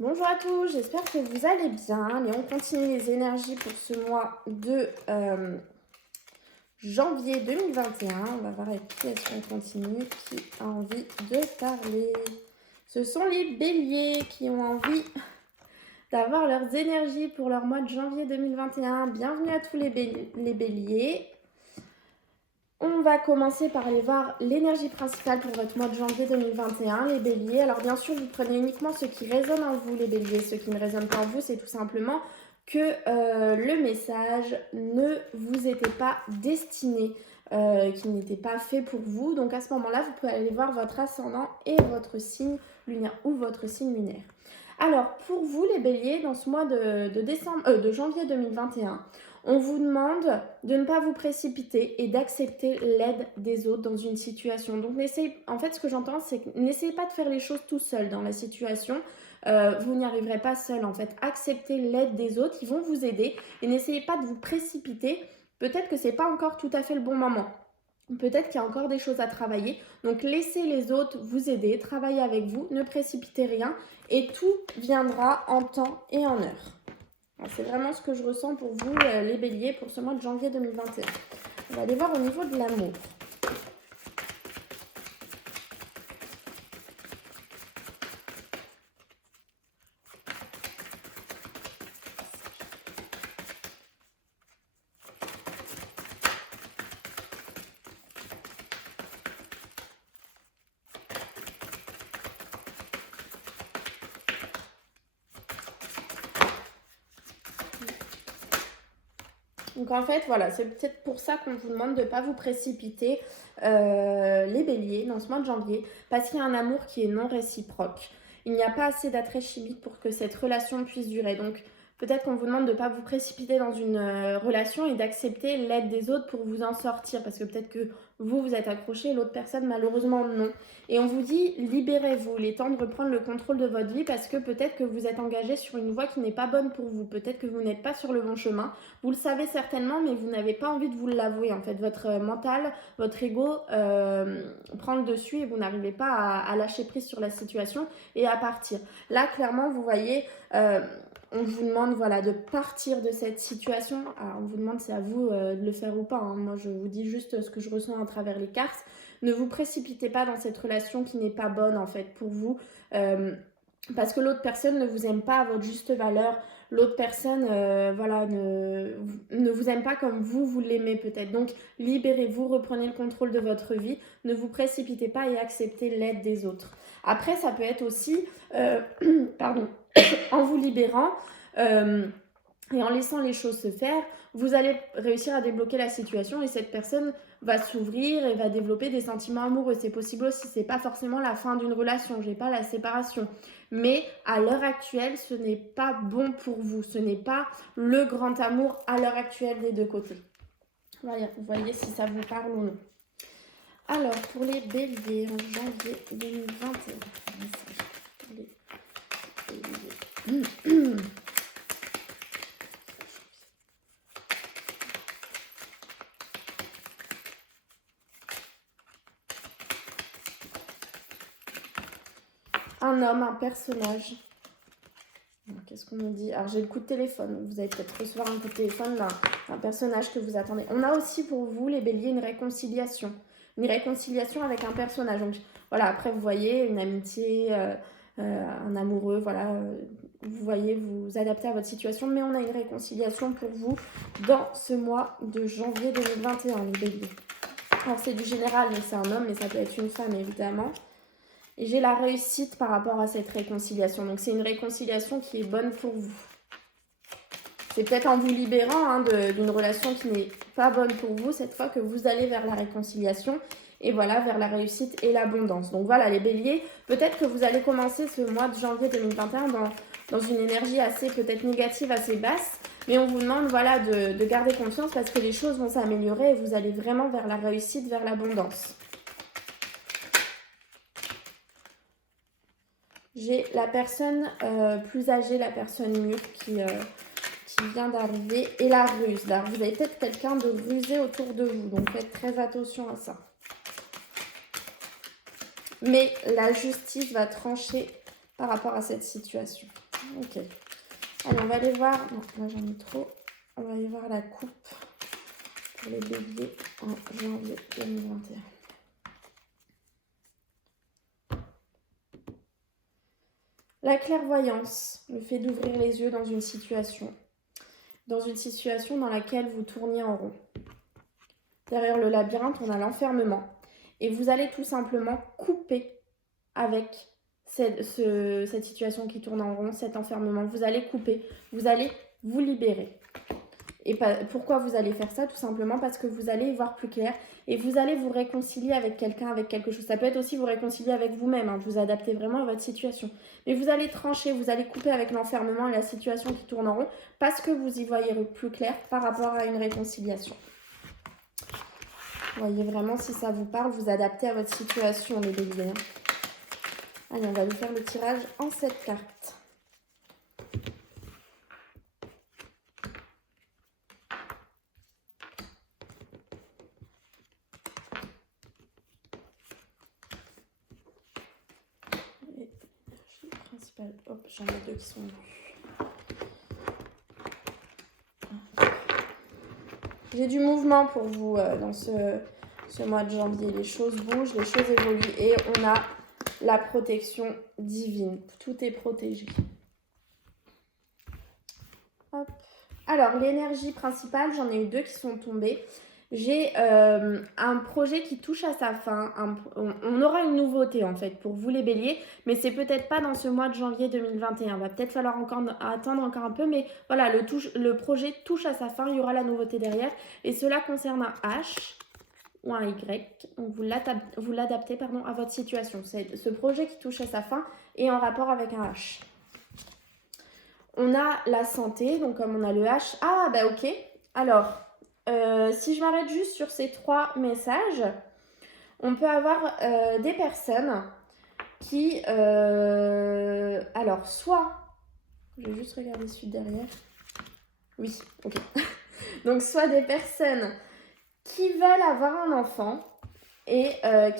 Bonjour à tous, j'espère que vous allez bien. Mais on continue les énergies pour ce mois de janvier 2021. On va voir avec qui est-ce qu'on continue, qui a envie de parler. Ce sont les béliers qui ont envie d'avoir leurs énergies pour leur mois de janvier 2021. Bienvenue à tous les béliers. On va commencer par aller voir l'énergie principale pour votre mois de janvier 2021, les béliers. Alors bien sûr, vous prenez uniquement ce qui résonne en vous, les béliers. Ce qui ne résonne pas en vous, c'est tout simplement que le message ne vous était pas destiné, qu'il n'était pas fait pour vous. Donc à ce moment-là, vous pouvez aller voir votre ascendant et votre signe lunaire ou votre signe lunaire. Alors pour vous, les béliers, dans ce mois de janvier 2021, on vous demande de ne pas vous précipiter et d'accepter l'aide des autres dans une situation. Donc, en fait, ce que j'entends, c'est que n'essayez pas de faire les choses tout seul dans la situation. Vous n'y arriverez pas seul, en fait. Acceptez l'aide des autres, ils vont vous aider. Et n'essayez pas de vous précipiter. Peut-être que ce n'est pas encore tout à fait le bon moment. Peut-être qu'il y a encore des choses à travailler. Donc, laissez les autres vous aider, travailler avec vous. Ne précipitez rien. Et tout viendra en temps et en heure. C'est vraiment ce que je ressens pour vous, les béliers, pour ce mois de janvier 2021. On va aller voir au niveau de l'amour. Donc en fait, voilà, c'est peut-être pour ça qu'on vous demande de ne pas vous précipiter, les béliers, dans ce mois de janvier, parce qu'il y a un amour qui est non réciproque. Il n'y a pas assez d'attrait chimique pour que cette relation puisse durer. Donc peut-être qu'on vous demande de ne pas vous précipiter dans une relation et d'accepter l'aide des autres pour vous en sortir, parce que peut-être que vous êtes accroché, l'autre personne malheureusement non. Et on vous dit, libérez-vous, il est temps de reprendre le contrôle de votre vie, parce que peut-être que vous êtes engagé sur une voie qui n'est pas bonne pour vous, peut-être que vous n'êtes pas sur le bon chemin. Vous le savez certainement, mais vous n'avez pas envie de vous l'avouer. En fait, votre mental, votre ego prend le dessus et vous n'arrivez pas à lâcher prise sur la situation et à partir. Là, clairement, vous voyez, on vous demande voilà, de partir de cette situation. Alors, on vous demande, c'est à vous de le faire ou pas. Hein. Moi, je vous dis juste ce que je ressens à travers les cartes. Ne vous précipitez pas dans cette relation qui n'est pas bonne, en fait, pour vous. Parce que l'autre personne ne vous aime pas à votre juste valeur. L'autre personne voilà, ne vous aime pas comme vous l'aimez peut-être. Donc, libérez-vous, reprenez le contrôle de votre vie. Ne vous précipitez pas et acceptez l'aide des autres. Après, ça peut être aussi, pardon, en vous libérant et en laissant les choses se faire, vous allez réussir à débloquer la situation et cette personne va s'ouvrir et va développer des sentiments amoureux. C'est possible aussi, c'est pas forcément la fin d'une relation, j'ai pas la séparation. Mais à l'heure actuelle, ce n'est pas bon pour vous. Ce n'est pas le grand amour à l'heure actuelle des deux côtés. Voilà, vous voyez si ça vous parle ou non. Alors, pour les béliers en janvier 2021. Les béliers. Un homme, un personnage. Qu'est-ce qu'on nous dit? Alors j'ai le coup de téléphone, vous allez peut-être recevoir un coup de téléphone d'un personnage que vous attendez. On a aussi pour vous, les béliers, une réconciliation. Une réconciliation avec un personnage. Donc voilà, après vous voyez, une amitié, un amoureux, voilà. Vous voyez, vous adaptez à votre situation. Mais on a une réconciliation pour vous dans ce mois de janvier 2021, les béliers. Alors c'est du général, mais c'est un homme, mais ça peut être une femme évidemment. Et j'ai la réussite par rapport à cette réconciliation. Donc c'est une réconciliation qui est bonne pour vous. C'est peut-être en vous libérant d'une relation qui n'est pas bonne pour vous, cette fois que vous allez vers la réconciliation et voilà, vers la réussite et l'abondance. Donc voilà, les béliers, peut-être que vous allez commencer ce mois de janvier 2021 dans une énergie assez peut-être négative, assez basse. Mais on vous demande voilà, de garder confiance parce que les choses vont s'améliorer et vous allez vraiment vers la réussite, vers l'abondance. J'ai la personne plus âgée, la personne mûre qui vient d'arriver et la ruse. Alors, vous avez peut-être quelqu'un de rusé autour de vous, donc faites très attention à ça. Mais la justice va trancher par rapport à cette situation. Ok. Allez, on va aller voir... Non, là j'en ai trop. On va aller voir la coupe pour les béliers en janvier 2021. La clairvoyance, le fait d'ouvrir les yeux dans une situation dans laquelle vous tourniez en rond. Derrière le labyrinthe, on a l'enfermement. Et vous allez tout simplement couper avec cette situation qui tourne en rond, cet enfermement. Vous allez couper, vous allez vous libérer. Et pourquoi vous allez faire ça? Tout simplement parce que vous allez y voir plus clair et vous allez vous réconcilier avec quelqu'un, avec quelque chose. Ça peut être aussi vous réconcilier avec vous-même, hein, vous adaptez vraiment à votre situation. Mais vous allez trancher, vous allez couper avec l'enfermement et la situation qui tourne en rond parce que vous y voyez plus clair par rapport à une réconciliation. Voyez vraiment si ça vous parle, vous adaptez à votre situation, les béliers. Allez, on va lui faire le tirage en 7 cartes. Hop, j'en ai 2 qui sont vus. J'ai du mouvement pour vous dans ce mois de janvier. Les choses bougent, les choses évoluent et on a la protection divine. Tout est protégé. Hop. Alors, l'énergie principale, j'en ai eu 2 qui sont tombées. J'ai un projet qui touche à sa fin. On aura une nouveauté en fait pour vous les béliers, mais c'est peut-être pas dans ce mois de janvier 2021. Il va peut-être falloir attendre encore un peu, mais voilà, le projet touche à sa fin. Il y aura la nouveauté derrière. Et cela concerne un H ou un Y. Donc vous l'adaptez à votre situation. Ce projet qui touche à sa fin est en rapport avec un H. On a la santé, donc comme on a le H. Ah bah ok. Alors... si je m'arrête juste sur ces 3 messages, on peut avoir des personnes qui... alors, soit... Je vais juste regarder celui derrière. Oui, ok. Donc, soit des personnes qui veulent avoir un enfant et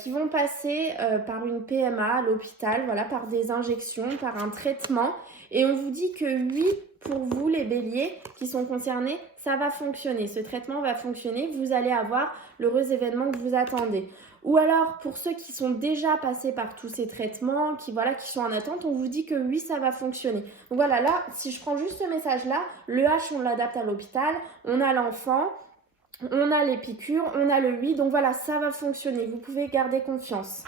qui vont passer par une PMA à l'hôpital, voilà, par des injections, par un traitement. Et on vous dit que oui, pour vous, les béliers qui sont concernés, ça va fonctionner. Ce traitement va fonctionner. Vous allez avoir l'heureux événement que vous attendez. Ou alors, pour ceux qui sont déjà passés par tous ces traitements, qui sont en attente, on vous dit que oui, ça va fonctionner. Donc voilà, là, si je prends juste ce message-là, le H, on l'adapte à l'hôpital, on a l'enfant, on a les piqûres, on a le oui. Donc voilà, ça va fonctionner. Vous pouvez garder confiance.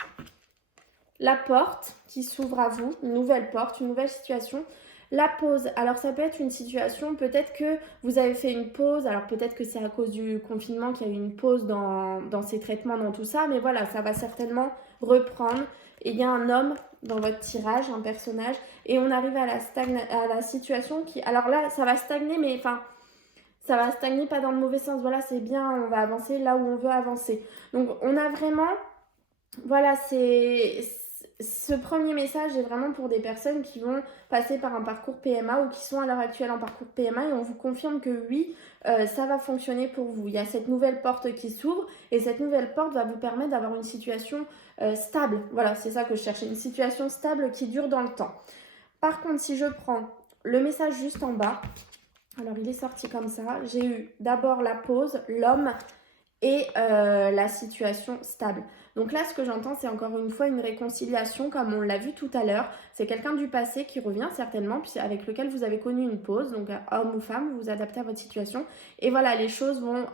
La porte qui s'ouvre à vous, une nouvelle porte, une nouvelle situation. La pause, alors ça peut être une situation, peut-être que vous avez fait une pause, alors peut-être que c'est à cause du confinement qu'il y a eu une pause dans ces traitements, dans tout ça, mais voilà, ça va certainement reprendre. Et il y a un homme dans votre tirage, un personnage, et on arrive à la situation qui... Alors là, ça va stagner, mais enfin... Ça va stagner, pas dans le mauvais sens. Voilà, c'est bien, on va avancer là où on veut avancer. Donc, on a vraiment... Voilà, ce premier message est vraiment pour des personnes qui vont passer par un parcours PMA ou qui sont à l'heure actuelle en parcours PMA et on vous confirme que oui, ça va fonctionner pour vous. Il y a cette nouvelle porte qui s'ouvre et cette nouvelle porte va vous permettre d'avoir une situation stable. Voilà, c'est ça que je cherchais, une situation stable qui dure dans le temps. Par contre, si je prends le message juste en bas, alors il est sorti comme ça, j'ai eu d'abord la pause, l'homme et la situation stable. Donc là, ce que j'entends, c'est encore une fois une réconciliation, comme on l'a vu tout à l'heure. C'est quelqu'un du passé qui revient certainement, puis avec lequel vous avez connu une pause. Donc homme ou femme, vous vous adaptez à votre situation. Et voilà, les choses vont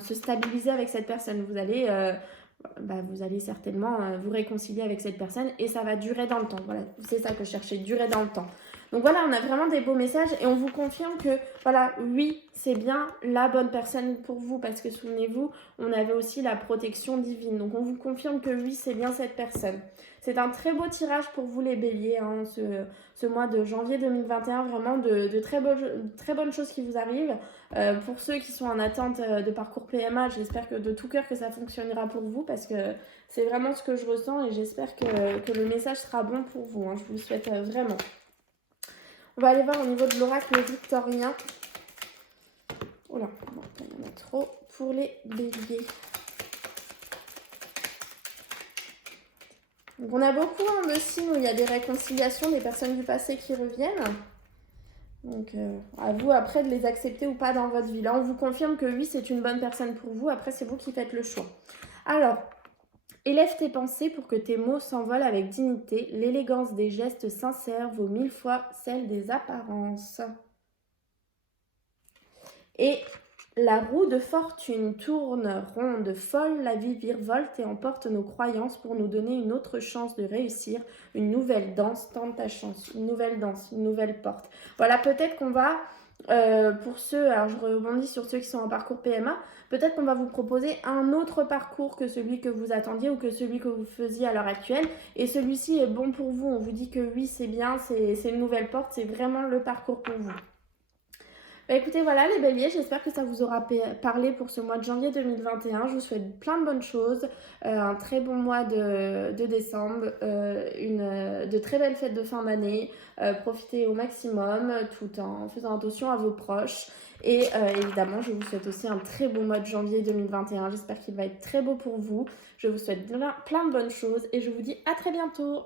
se stabiliser avec cette personne. Vous allez certainement vous réconcilier avec cette personne et ça va durer dans le temps. Voilà, c'est ça que je cherchais, durer dans le temps. Donc voilà, on a vraiment des beaux messages et on vous confirme que, voilà, oui, c'est bien la bonne personne pour vous parce que souvenez-vous, on avait aussi la protection divine. Donc on vous confirme que oui, c'est bien cette personne. C'est un très beau tirage pour vous les béliers, hein, ce mois de janvier 2021, vraiment de très bonnes choses qui vous arrivent. Pour ceux qui sont en attente de parcours PMA, j'espère que de tout cœur que ça fonctionnera pour vous parce que c'est vraiment ce que je ressens et j'espère que le message sera bon pour vous. Hein, je vous le souhaite vraiment. On va aller voir au niveau de l'oracle victorien. Oh là, il y en a trop pour les béliers. Donc on a beaucoup de signes où il y a des réconciliations, des personnes du passé qui reviennent. Donc à vous après de les accepter ou pas dans votre vie. Là on vous confirme que oui c'est une bonne personne pour vous, après c'est vous qui faites le choix. Alors, élève tes pensées pour que tes mots s'envolent avec dignité. L'élégance des gestes sincères vaut 1000 fois celle des apparences. Et la roue de fortune tourne ronde, folle, la vie virevolte et emporte nos croyances pour nous donner une autre chance de réussir. Une nouvelle danse, tente ta chance. Une nouvelle danse, une nouvelle porte. Voilà, peut-être qu'on va, pour ceux, alors je rebondis sur ceux qui sont en parcours PMA, peut-être qu'on va vous proposer un autre parcours que celui que vous attendiez ou que celui que vous faisiez à l'heure actuelle. Et celui-ci est bon pour vous. On vous dit que oui, c'est bien, c'est une nouvelle porte, c'est vraiment le parcours pour vous. Bah écoutez, voilà les béliers, j'espère que ça vous aura parlé pour ce mois de janvier 2021. Je vous souhaite plein de bonnes choses, un très bon mois de décembre, de très belles fêtes de fin d'année. Profitez au maximum tout en faisant attention à vos proches. Et évidemment, je vous souhaite aussi un très beau mois de janvier 2021. J'espère qu'il va être très beau pour vous. Je vous souhaite plein de bonnes choses et je vous dis à très bientôt.